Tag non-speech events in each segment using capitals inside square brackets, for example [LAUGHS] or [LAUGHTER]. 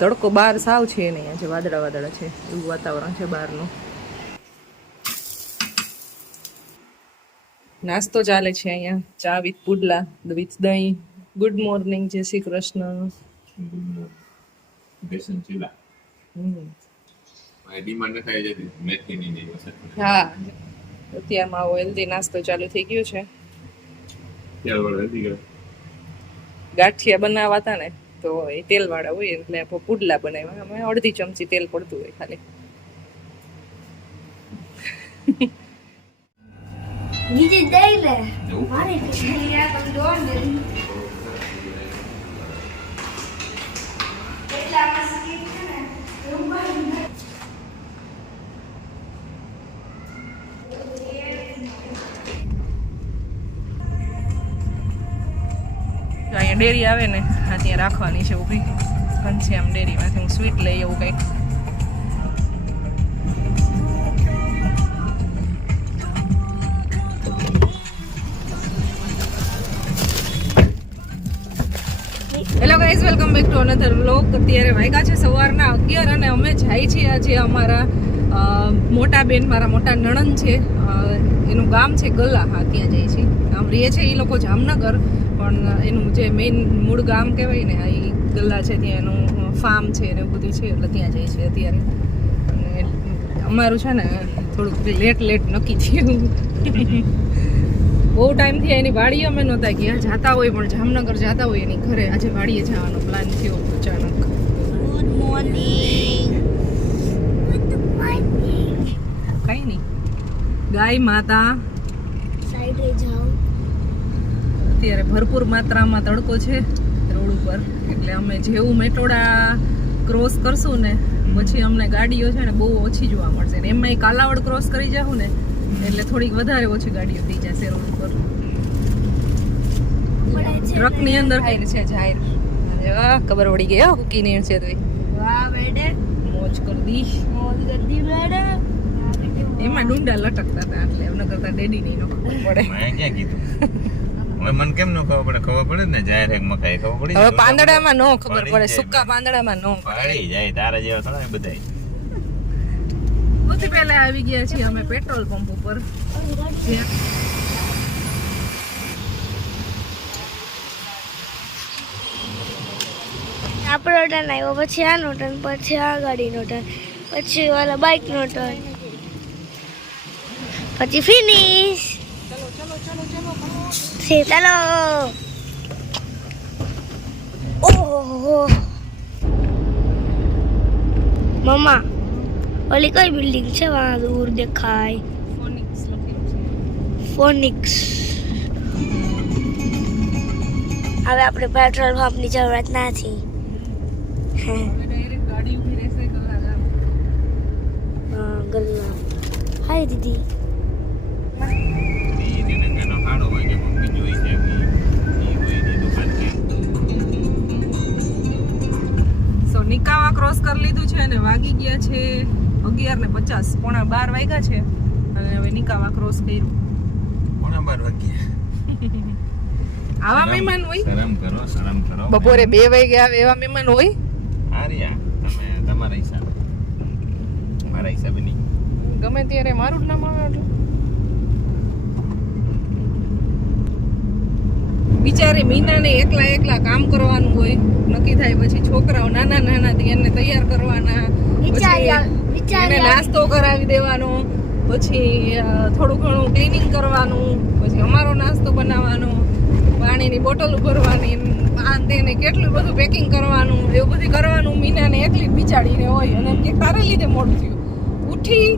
તડકો બહાર સાવ છે નહીં આજે વાદળા વાદળા છે. એવું વાતાવરણ છે બહારનું. નાસ્તો ચાલે છે અહીંયા. ચા વિથ પુડલા વિથ દહીં. Good morning Jai Shri Krishna. Besan chila. Demand થાય જતી. મેથીની ને હા. અત્યારમાં આવો હેલ્ધી નાસ્તો ચાલુ થઈ ગયો છે. ગાંઠિયા બનાવાતા ને. તો એ તેલવાળા હોય એટલે આપણે પુડલા બનાવ્યા. અમે અડધી ચમચી તેલ પડતું હોય ખાલી. નીચે દઈ લે. મારે છેલ્લે મસ્કી છે ને. ડેરી આવે ને હા ત્યાં રાખવાની છે ઊભી. ઘનશ્યામ ડેરીમાંથી હું સ્વીટ લઈ એવું કંઈક. Hello guys welcome back to another vlog અત્યારે વાગ્યા છે સવારના અગિયાર અને અમે જાય છીએ આજે અમારા મોટા બેન, મારા મોટા નણંદ છે. એનું ગામ છે ગલા, હા, ત્યાં જઈએ છીએ. આમ રહે છે એ લોકો જામનગર. પણ એનું જે મેઇન મૂળ ગામ કહેવાય ને આ ઈ ગલ્લા છે ત્યાં એનું ફાર્મ છે ને એવું બધું છે એટલે ત્યાં જઈએ છીએ અત્યારે. અને અમારું છે ને થોડુંક લેટ લેટ નક્કી થયું. બહુ ટાઈમથી એની વાડી અમે નહોતા ગયા જાતા હોય પણ જામનગર જાતા હોય એની ઘરે. આજે વાડીએ જવાનો પ્લાન થયો અચાનક. ગુડ મોર્નિંગ કઈ નહીં ગાય માતા. સાઈડે જાઓ. અત્યારે ભરપૂર માત્રામાં તડકો છે રોડ ઉપર. એટલે અમે જેવું મેટોડા ક્રોસ કરશું ને પછી અમને ગાડીઓ છે ને બહુ ઓછી જોવા મળશે. ને એમાંય કાલાવડ ક્રોસ કરી જાઉં ને એટલે થોડીક વધારે ઓછી ગાડીઓ થઈ જશે રોડ ઉપર. ટ્રકની અંદર ખાઈને છે જાહેર. વાહ ખબર પડી ગઈ હુકી કુકીની છે તો વાહ બેડે. મોજ કરી દી મોજ બેડે. એમાં ડુંડા લટકતા હતા એટલે એમને કરતા ડેડી નહીં ખબર પડે. મેં ક્યાં કીધું? મને કેમ ન ખબર પડે? ખબર પડે ને જાહેર એક મકાઈ ખબર પડી હવે પાંદડામાં નો ખબર પડે સુકા પાંદડામાં નો પડી જાય તારા જેવા થોડા બધાય. સૌથી પહેલા આવી ગયા છીએ અમે પેટ્રોલ પંપ ઉપર. આપણો ટર્ન આવ્યો પછી આનો ટર્ન પછી આ ગાડીનો ટર્ન પછી ઓલા બાઇકનો ટર્ન પછી ફિનિશ છે ચાલો ઓહો મમ્મા ઓલી કઈ બિલ્ડિંગ છે વાં દૂર દેખાય ફોનિક્સ લખેલું છે ફોનિક્સ હવે આપણે પેટ્રોલ પંપની જરૂરત નથી હવે ડાયરેક્ટ ગાડી ઊભી રહેશે કલાક આમ. હા ગલ્લા હાય દીદી નિકાવા ક્રોસ કરી લીધું છે અને વાગી ગયા છે અગિયાર ને પચાસ પોણા બાર વાગ્યા છે અને હવે નિકાવા ક્રોસ કર્યું. પોણા બાર વાગ્યા. આવા મહેમાન હોય? શરમ કરો શરમ કરો. બપોરે બે વાગે આવે એવા મહેમાન હોય? આર્યા તમે તમારા હિસાબે. મારા હિસાબે નહીં. ગમે ત્યારે મારું જ નામ આવે એટલે. બિચારી મીનાને એકલા એકલા કામ કરવાનું હોય નક્કી થાય પછી છોકરાઓ નાના નાના થી એને તૈયાર કરવાના પછી એને નાસ્તો કરાવી દેવાનો પછી થોડું ઘણું ક્લિનિંગ કરવાનું પછી અમારો નાસ્તો બનાવવાનો પાણીની બોટલ ભરવાની આ તેને કેટલું બધું પેકિંગ કરવાનું એવું બધું કરવાનું મીનાને એકલી જ બિચારીને હોય. અને કે તારે લીધે મોડું થયું. ઉઠી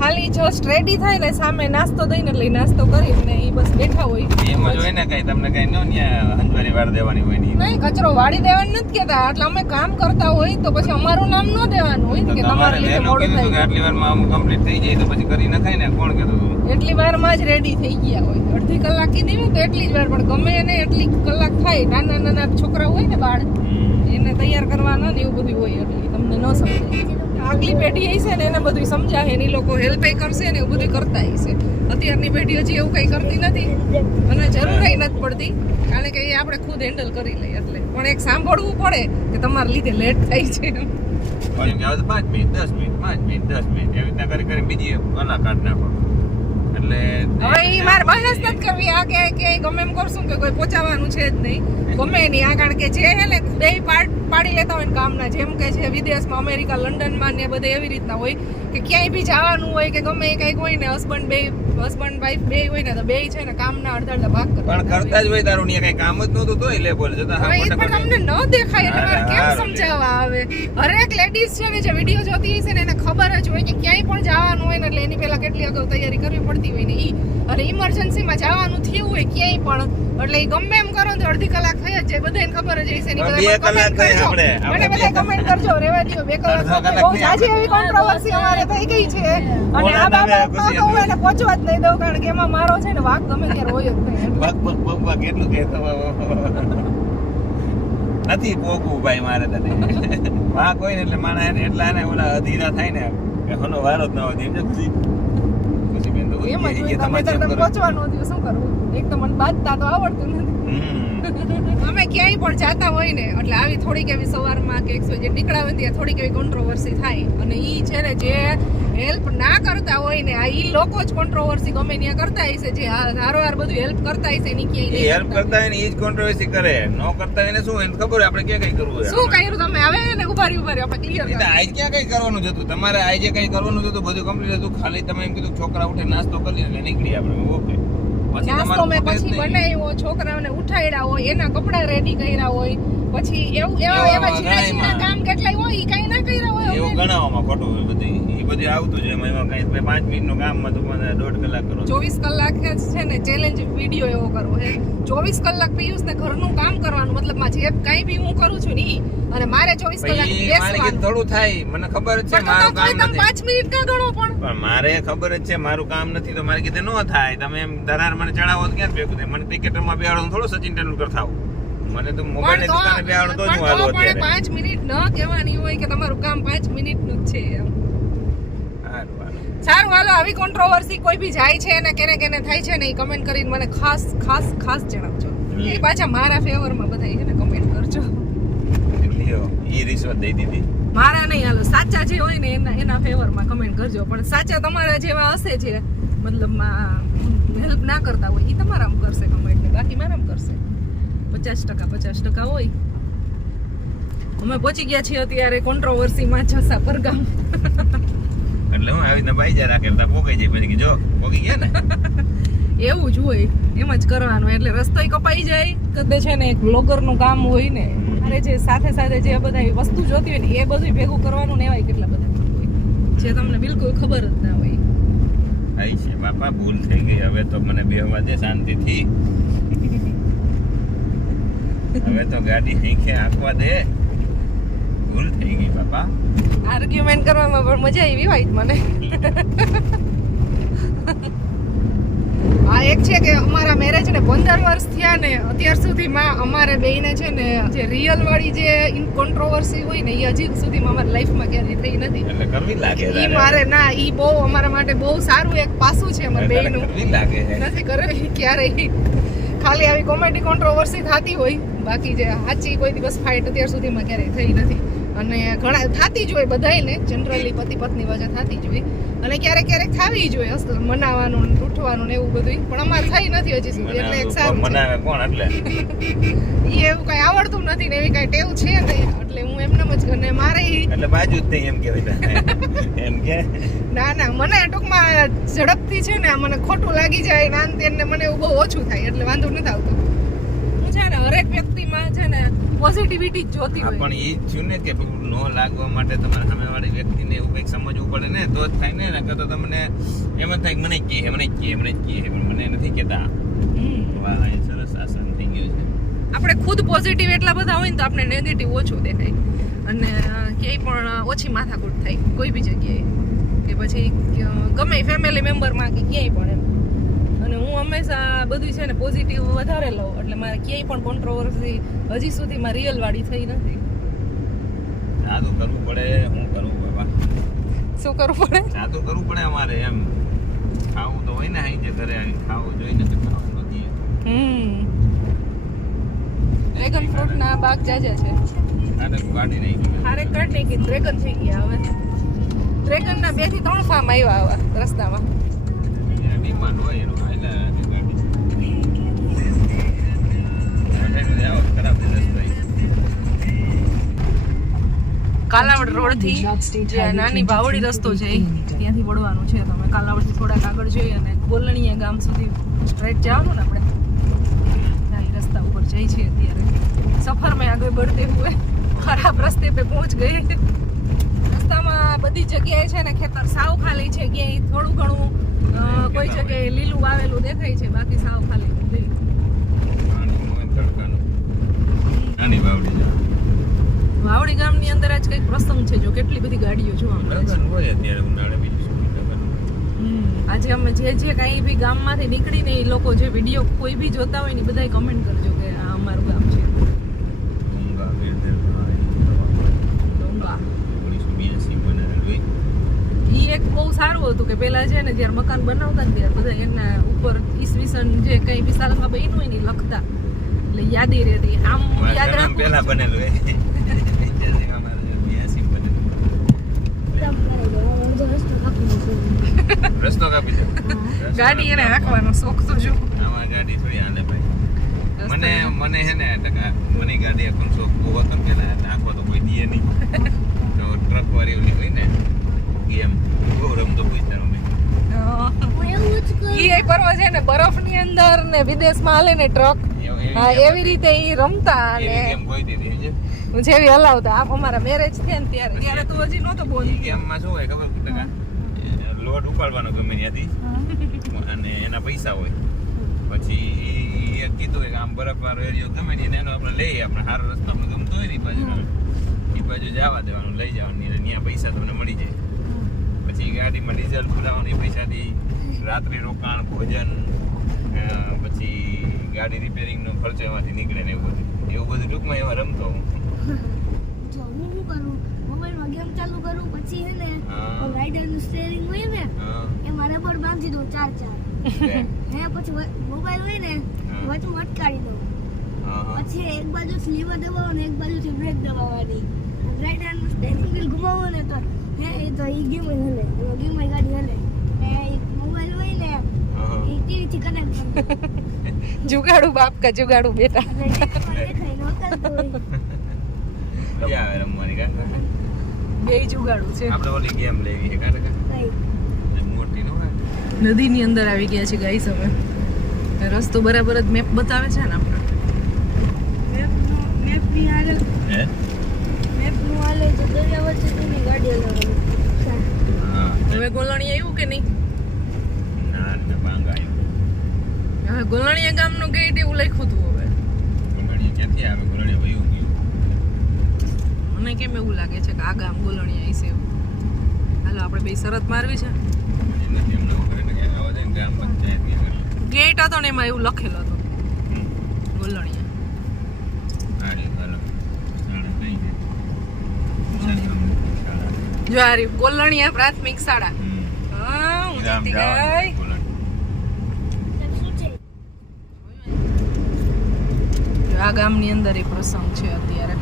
ખાલી જો રેડી થાય ને સામે નાસ્તો દઈને એટલે નાસ્તો નાસ્તો કરીને એ બસ બેઠા હોય. એમાં હોય ને કઈ તમને કઈ નો ન્યા હંજવારી વાર દેવાની હોય નહીં નહીં કચરો વાળી દેવાનું નથી કેતા એટલે અમે કામ કરતા હોય તો પછી અમારું નામ ન દેવાનું હોય ને કે તમારે લીધે મોડું થાય. આટલી વારમાં આમ કમ્પ્લીટ થઈ જાય તો પછી કરી નખાય ને? કોણ કહેતું હતું એટલી વારમાં જ રેડી થઈ ગયા હોય. અડધી કલાક કીધી ને તો એટલી જ વાર. પણ ગમે એને એટલી કલાક થાય નાના નાના છોકરા હોય ને બાળ એને તૈયાર કરવાના ને એવું બધું હોય એટલે તમને ન સમજાય. આગલી પેઢી હશે ને એને બધું સમજાય એની લોકો હેલ્પ કરશે ને એવું બધું કરતા હશે અત્યારની પેઢી હજી એવું કંઈ કરતી નથી અને જરૂર નથી પડતી કારણ કે એ આપણે ખુદ હેન્ડલ કરી લઈએ એટલે. પણ એક સાંભળવું પડે કે તમારા લીધે લેટ થાય છે પાંચ મિનિટ દસ મિનિટ પાંચ મિનિટ દસ મિનિટ એવી રીતના કરી કરી બીજી કલાક કાઢ નાખો. એટલે હવે ઈ મારે બહેસ નથી કરવી. આ કે ગમે એમ કરશું કે કોઈ પહોંચાવાનું છે જ નહીં. ગમે નહીં આ કારણ કે જે પાડ લેતા હોય ને કામના જેમ કે છે વિદેશમાં અમેરિકા લંડનમાં ને બધે એવી રીતના હોય કે ક્યાંય બી જવાનું હોય કે ગમે કંઈક હોય ને હસબન્ડ બે હસબન્ડ વાઈફ બે હોય ને તો બે છે ને કામના અડધા અડધા ભાગ પણ કરતા જ હોય તારું ને કઈ કામ જ નહોતું તો એટલે બોલ જતા હા પણ તમને ન દેખાય એટલે મારે કેમ સમજાવવા આવે? હરેક લેડીઝ છે ને જે વીડિયો જોતી હશે ને એને ખબર જ હોય કે ક્યાંય પણ જવાનું હોય ને એટલે એની પહેલા કેટલી અગાઉ તૈયારી કરવી પડતી હોય ને ઈ. અને ઇમરજન્સીમાં જવાનું થયું હોય ક્યાંય પણ એટલે ગમે એમ કરો તો અડધી કલાક થઈ જ જાય. બધાને ખબર જ હશે ને બધા કમેન્ટ કરજો. મને બધા કમેન્ટ કરજો. રેવા દો બે કલાક. બહુ સાજી એવી કોન્ટ્રોવર્સી અમારે થઈ ગઈ છે. અને આ બાબતમાં તો હું એને પહોંચવા જ નહીં દઉં કારણ કે એમાં મારો છે ને વાક ગમે ત્યારે હોય જ નહીં. બક બક બક બક એટલું કહેતો નથી પોગવું ભાઈ મારે તને. માં કોઈ ને એટલે માણા એટલા એને ઓલા અધીરા થાય ને કે હલો વારો જ ન હોય એમ છે ખુશી ખુશી બેન તો ઉઈ એમ જ હોય. પહોંચવાનું હતું શું કરવું? એક તો મને બાંધતા તો આવડતું નથી. અમે ક્યાંય પણ જાતા હોય ને એટલે આવી થોડીક એવી સવારમાં કે એકસો જે નીકળાવે ત્યાં થોડીક એવી કોન્ટ્રોવર્સી થાય. અને એ છે ને જે હેલ્પ ના કરતા હોય ને આ ઈ લોકો જ કોન્ટ્રોવર્સી ગમે ત્યાં કરતા હશે જે હારોહાર બધું હેલ્પ કરતા હશે એની ક્યાંય હેલ્પ કરતા. હોય ને એ જ કોન્ટ્રોવર્સી કરે. ન કરતા હોય એને શું? એને ખબર આપણે ક્યાં કઈ કરવું શું કર્યું તમે? હવે ને ઉભારી ઉભારી આપણે ક્લિયર એ આજ ક્યાં કઈ કરવાનું જતું હતું? તમારે આજે કઈ કરવાનું હતું? બધું કમ્પ્લીટ હતું? ખાલી તમે એમ કીધું છોકરા ઉઠે નાસ્તો કરી એટલે નીકળી આપણે. ઓકે. નાસ્તો મેં પછી બનાવ્યો છોકરાઓને ઉઠાડ્યા હોય એના કપડાં રેડી કર્યા હોય પછી એવું એવા એવા ઝીણા ઝીણા કામ કેટલાય હોય ઈ કાંઈ ના કર્યા હોય એવું ગણાવવામાં ખોટું હોય બધી. એ બધી આવતું છે એમાં એમાં કઈ પાંચ મિનિટનું કામમાં તો મને દોઢ કલાક કરો. ચોવીસ કલાક જ છે ને ચેલેન્જ વીડિયો એવો કરવો હે ચોવીસ કલાક પિયુષ ને ઘરનું કામ કરવાનું મતલબમાં જે કઈ બી હું કરું છું ને અને મારે ચોવીસ કલાક બેસવાનું. થોડું થાય. મને ખબર છે મારું કામ નથી. પાંચ મિનિટ કા ગણો પણ. પણ મારે ખબર જ છે મારું કામ નથી તો મારે કીધે ન થાય. તમે એમ દરાર મને ચડાવો ક્યાં ભેગું થાય? મને ક્રિકેટરમાં બેહાડો થોડું સચિન તેંડુલકર થાવ. મને તો મોબાઈલની દુકાને બેહાડો તો હું હાલું અત્યારે. પાંચ મિનિટ ન કહેવાની હોય કે તમારું કામ પાંચ મિનિટનું જ છે. સારું હાલો. આવી કોન્ટ્રોવર્સી કોઈ બી જાય છે અને કેને કેને થાય છે ને એ કમેન્ટ કરીને મને ખાસ ખાસ ખાસ જણાવજો. એ પાછા મારા ફેવરમાં બધા છે ને કમેન્ટ કરજો. ઈ રિશ્વત દઈ દીધી? મારા નહીં હાલો. સાચા જે હોય ને એના એના ફેવરમાં કમેન્ટ કરજો. પણ સાચા તમારા જેવા હશે જે મતલબમાં હેલ્પ ના કરતા હોય એ તમારામાં કરશે કમેન્ટ ને. બાકી મારામાં કરશે. પચાસ ટકા પચાસ ટકા હોય. અમે પહોંચી ગયા છીએ અત્યારે કોન્ટ્રોવર્સીમાં છસા પરગામ. એટલે હું આવી રીતના બાઈજા રાખે એટલે પોકાઈ જાય પછી જો પોકી ગયા ને? [LAUGHS] એવું જ હોય એમ જ કરવાનું એટલે રસ્તોય કપાઈ જાય કદે છે ને એક બ્લોગરનું કામ હોય ને અને જે સાથે સાથે જે બધા વસ્તુ જોતી હોય ને એ બધું ભેગું કરવાનું ને એવાય કેટલા બધા હોય. જે તમને બિલકુલ ખબર જ ના હોય. થાય છે બાપા ભૂલ થઈ ગઈ. હવે તો મને બેહવા દે શાંતિથી. હવે તો ગાડી હીખે આંકવા દે. ભૂલ થઈ ગઈ બાપા. આર્ગ્યુમેન્ટ કરવામાં પણ મજા આવી હોય મને. આ એક છે કે અમારા મેરેજ ને પંદર વર્ષ થયા ને અત્યાર સુધીમાં અમારે બેયને છે ને જે રિયલ વાળી જે કોન્ટ્રોવર્સી હોય ને એ હજી સુધીમાં અમારી લાઈફમાં ક્યારેય થઈ નથી. એટલે કરવી લાગે ઈ મારે ના ઈ બહુ અમારા માટે બહુ સારું એક પાસું છે અમારા બેનું બેયનું. કરવી લાગે છે. નથી કરવી ક્યારેય. ખાલી આવી કોમેડી કોન્ટ્રોવર્સી થતી હોય. બાકી જે સાચી કોઈ દિવસ ફાઇટ અત્યાર સુધીમાં ક્યારેય થઈ નથી. અને ઘણા થતી જ હોય બધાને જનરલી પતિ પત્ની વચ્ચે થતી જ હોય. અને ક્યારેક ક્યારેક થાવી જ હોય મનાવાનું ને તૂટવાનું ને એવું બધું પણ અમારે થઈ નથી હજી સુધી એટલે એક સારું. મનાવે કોણ એટલે? [LAUGHS] એવું કઈ આવડતું નથી ને એવી કઈ ટેવ છે નહીં. એટલે હું એમને જ અને મારે એટલે બાજુ જ નહીં એમ કહેવાય એમ કે? ના ના મને ટૂંકમાં ઝડપથી છે ને મને ખોટું લાગી જાય નાન આમ ને મને એવું બહુ ઓછું થાય એટલે વાંધો નથી આવતો. છે ને હરેક વ્યક્તિમાં છે ને પોઝિટિવિટી જોતી હોય. પણ એ થયું ને કે ન લાગવા માટે તમારે સામેવાળી વ્યક્તિને એવું કંઈક સમજવું પડે ને તો જ થાય ને નકર તો તમને એમ જ થાય કે મને કહે મને કહે મને કહે પણ મને નથી કહેતા. વાહ એ સરસ આસન થઈ ગયું છે. આપણે ખુદ પોઝિટિવ એટલા બધા હોય ને તો આપણે નેગેટિવ ઓછું દેખાય. અને ક્યાંય પણ ઓછી માથાકૂટ થાય કોઈ બી જગ્યાએ. કે પછી ગમે ફેમિલી મેમ્બરમાં કે ક્યાંય પણ એમ. હંમેશા બધું છે ને પોઝિટિવ વધારે લઉં એટલે મારે ક્યાંય પણ કોન્ટ્રોવર્સી હજી સુધીમાં રિયલ વાળી થઈ નથી. આ તો કરવું પડે હું કરું બાબા. શું કરવું પડે? આ તો કરવું પડે અમારે એમ. ખાવું તો હોય ને અહીં જે ઘરે આવી ખાવું જોઈને તો ખાવું નથી. હમ. ડ્રેગન ફ્રૂટ ના બાગ જાજા છે. આ કાઢી નાખી હારે કાઢ નાખી ડ્રેગન થઈ ગયા હવે. ડ્રેગન ના બેથી ત્રણ ફાર્મ આવ્યા આવા રસ્તામાં. કાલાવડ રોડથી નાની બાવડી રસ્તો છે, ત્યાંથી વળવાનું છે. તમે કાલાવડથી થોડાક આગળ જોઈએ અને ગોલણીયા ગામ સુધી સ્ટ્રેટ જવાનું ને આપણે. રસ્તા ઉપર જઈ છીએ અત્યારે. સફર મેં આગળ બઢતે હુએ ખરાબ રસ્તે પે પહોંચ ગઈ. રસ્તામાં બધી જગ્યાએ છે ને ખેતર સાવ ખાલી છે. ક્યાંય થોડું ઘણું કોઈ જગ્યાએ લીલું વાવેલું દેખાય છે બાકી સાવ ખાલી નાની વાવડી ગામની અંદર આજ કંઈક પ્રસંગ છે જો કેટલી બધી ગાડીઓ જોવા મળે છે. હોય અત્યારે ઉનાળે બીજું. આજે અમે જે જે કાંઈ બી ગામમાંથી નીકળીને એ લોકો જે વીડિયો કોઈ બી જોતા હોય ને બધાય કમેન્ટ કરજો કે આ અમારું ગામ છે ઊંઘા, વેરઝેર, પાણી, ડોંગા ઓગણીસો બ્યાસી બનાવેલું હોય. ઈ એક હતું કે પેલા છે ને જ્યારે મકાન બનાવતા ને ત્યારે બધા એના ઉપર ઈસવીસન જે કઈ બી સાલમાં બન્યું હોય ને લખતા. એટલે યાદી રહેતી આમ યાદ રાખવું પહેલા બનેલું. રસ્તો કાપી દે. ગાડી એને કાપી શોખ તો જો. આમાં ગાડી થોડી હાલે ભાઈ. મને મને હે ને ટકા મને ગાડી આખો શોખ બહુ હતો પેલા આખો તો કોઈ દે નહીં તો ટ્રક વાળી ઓલી હોય ને ગેમ બહુ રમતો પૈસા રમે પરવા છે ને બરફની અંદર ને વિદેશમાં હાલે ને ટ્રક એવી- હા એવી રીતે એ રમતા અને હું જેવી હલાવતા. આ અમારા મેરેજ થયા ને ત્યારે. ત્યારે તો હજી નહોતો બોલ ગેમમાં શું હોય ખબર ટકા લોટ ઉપાડવાનો ગમે ત્યાંથી અને એના પૈસા હોય. પછી એ કીધું કે આમ બરફ વાળો એરિયો ગમે ને એનો આપણે લઈએ આપણે સારો રસ્તો આપણે ગમતો હોય ને એ બાજુ એ બાજુ જવા દેવાનું લઈ જવાનું. ત્યાં પૈસા તમને મળી જાય. પછી ગાડીમાં ડીઝલ પુરાવાનું પૈસાથી રાત્રિ રોકાણ ભોજન પછી ગાડી રિપેરિંગનો ખર્ચો એમાંથી નીકળે ને એવું બધું. એવું બધું ટૂંકમાં એમાં રમતો હું. [LAUGHS] જો હું શું કરું? મોબાઈલમાં ગેમ ચાલુ કરું પછી હે ને રાઈડરનું સ્ટેરિંગ હોય ને હા. એમાં રબર બાંધી દઉં ચાર ચાર. હે પછી મોબાઈલ હોય ને. વચમાં અટકાવી દઉં. પછી એક બાજુ લીવર દબાવો ને એક બાજુથી બ્રેક દબાવવાની. રાઈડરનું સ્ટેરિંગ વ્હીલ ઘુમાવો ને તો હે એ તો એ ગેમ હલે ગેમ ગાડી હલે ને એક મોબાઈલ હોય ને હા એ ટીવી થી કનેક્ટ કરી દઉં. જુગાડું બાપ કા જુગાડું બેટા. ને બે જુગાડું છે. આપણે ઓલી ગેમ લેવી છે કારણ મોટી નો નદીની અંદર આવી ગયા છે ગાઈસ સમય રસ્તો બરાબર જ મેપ બતાવે છે ને આપણે. મેપનું મેપની આગળ હે? મેપનું હાલે તો દરિયા વચ્ચે તેની ગાડી હલાવવાની હવે ગોલણી આવ્યું કે નહીં ના ના બાંગા આવ્યું હવે ગોલણીયા ગામનું ગેટ એવું લખ્યું હતું હવે. ગોલણીયા ક્યાંથી આવે? ગોલણીયા વયું ગયું. મને કેમ એવું લાગે છે કે આ ગામ ગોલણીયા એવું? હાલો આપણે બે શરત મારવી છે. ગેટ હતો ને એમાં એવું લખેલો હતો. ગોલણિયા. છે? જો આ ગોલણીયા પ્રાથમિક શાળા. હા હું જીતી ગઈ ગોલણીયા. શું છે જો આ ગામની અંદર એ પ્રસંગ છે અત્યારે.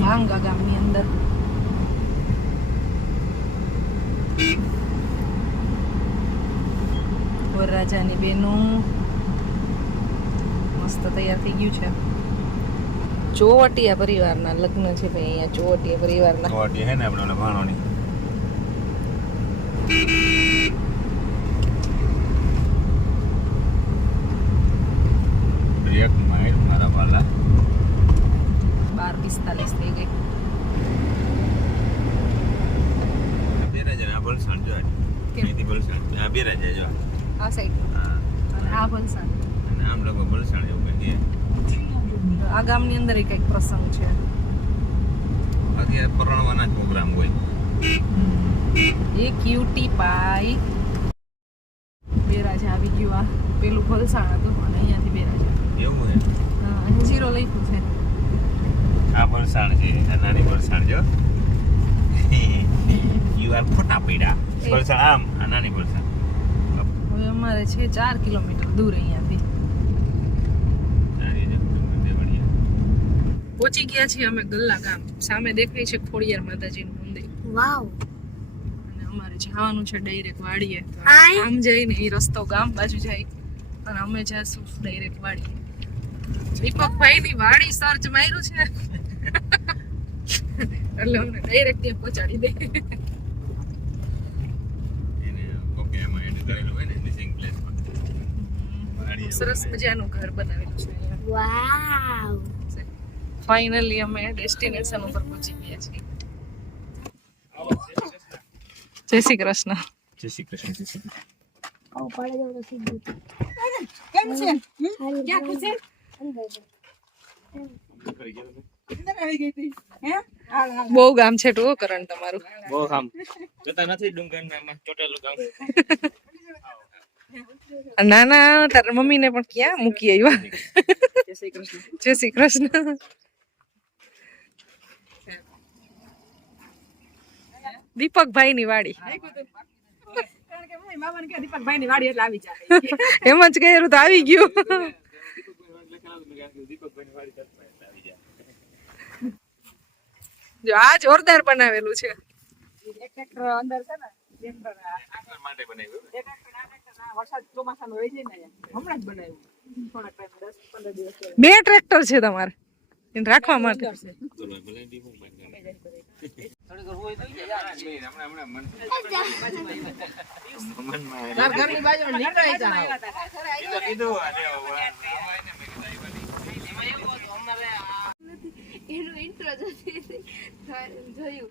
ભાંગા ગામની અંદર. વરરાજાની બેનો મસ્ત તૈયાર થઈ ગયું છે. ચોવટિયા પરિવારના લગ્ન છે ભાઈ, અહીંયા ચોવટિયા પરિવારના. ચોવટિયા હે ને આપણે ભાણોની. એક માઇલ મારા વાલા બાર પિસ્તાલીસ થઈ ગઈ. આ સાઈડ આ. ભલસાણ. અને આમ લોકો ભલસાણ એવું કહીએ આ ગામની અંદર એ કંઈક પ્રસંગ છે. અત્યારે પરણવાના જ પ્રોગ્રામ હોય. એ ક્યુટી પાઈ બેરાજા આવી ગયું આ. પેલું ભલસાણ હતું અને અહીંયાથી બેરાજા એવું હે હા, અહીં જીરો લખ્યું છે આ વલસાડ છે નાની વલસાડ જો. [LAUGHS] યુ આર ખોટા પીડા. વલસાડ આમ આ નાની વલસાડ હવે અમારે છે ચાર કિલોમીટર દૂર અહીંયાથી. પહોંચી ગયા છીએ અમે ગલ્લા ગામ. સામે દેખાય છે ખોડિયાર માતાજીનું મંદિર. વાવ. અને અમારે જવાનું છે ડાયરેક્ટ વાડીએ. આમ જઈને એ રસ્તો ગામ બાજુ જાય. અને અમે જાશું ડાયરેક્ટ વાડીએ. દીપકભાઈ ની વાડી સર્ચ માર્યું છે. એટલે અમને ડાયરેક્ટ ત્યાં પહોંચાડી દે. સરસ મજાનું ઘર બનાવેલું છે વાવ. ફાઇનલી અમે ડેસ્ટિનેશન ઉપર પહોંચી ગયા છીએ. જય શ્રી કૃષ્ણ. જય શ્રી કૃષ્ણ જય શ્રી કેમ છે? ક્યાં ખુશ? છે? અંદર બહુ ગામ છે ટુ કરણ તમારું. બહુ ગામ. [LAUGHS] જોતા નથી ડુંગરમાં ચોટેલું કામ નાના તારા મમ્મીને પણ ક્યાં મૂકી આવ્યા? જય શ્રી કૃષ્ણ. જય શ્રી દીપકભાઈ ની વાડી. મમ્મી દીપકભાઈ ની એમ જ કહ્યું તો આવી ગયું. જો આ જોરદાર બનાવેલું છે એક ટ્રેક્ટર અંદર છે ને ટ્રેક્ટર માટે બનાવ્યું એક ટ્રેક્ટર આ ટ્રેક્ટર આ વરસાદ ચોમાસાનો હોય છે ને હમણાં જ બનાવ્યું થોડાક ટાઈમ દસ પંદર દિવસ થયા. બે ટ્રેક્ટર છે તમારે એને રાખવા માટે ઘરની જા હાવ. એ તો કીધું અને આવાય ને મેં કીધું આવ્યા નહીં. એનું ઇન્ટ્રો જોયું.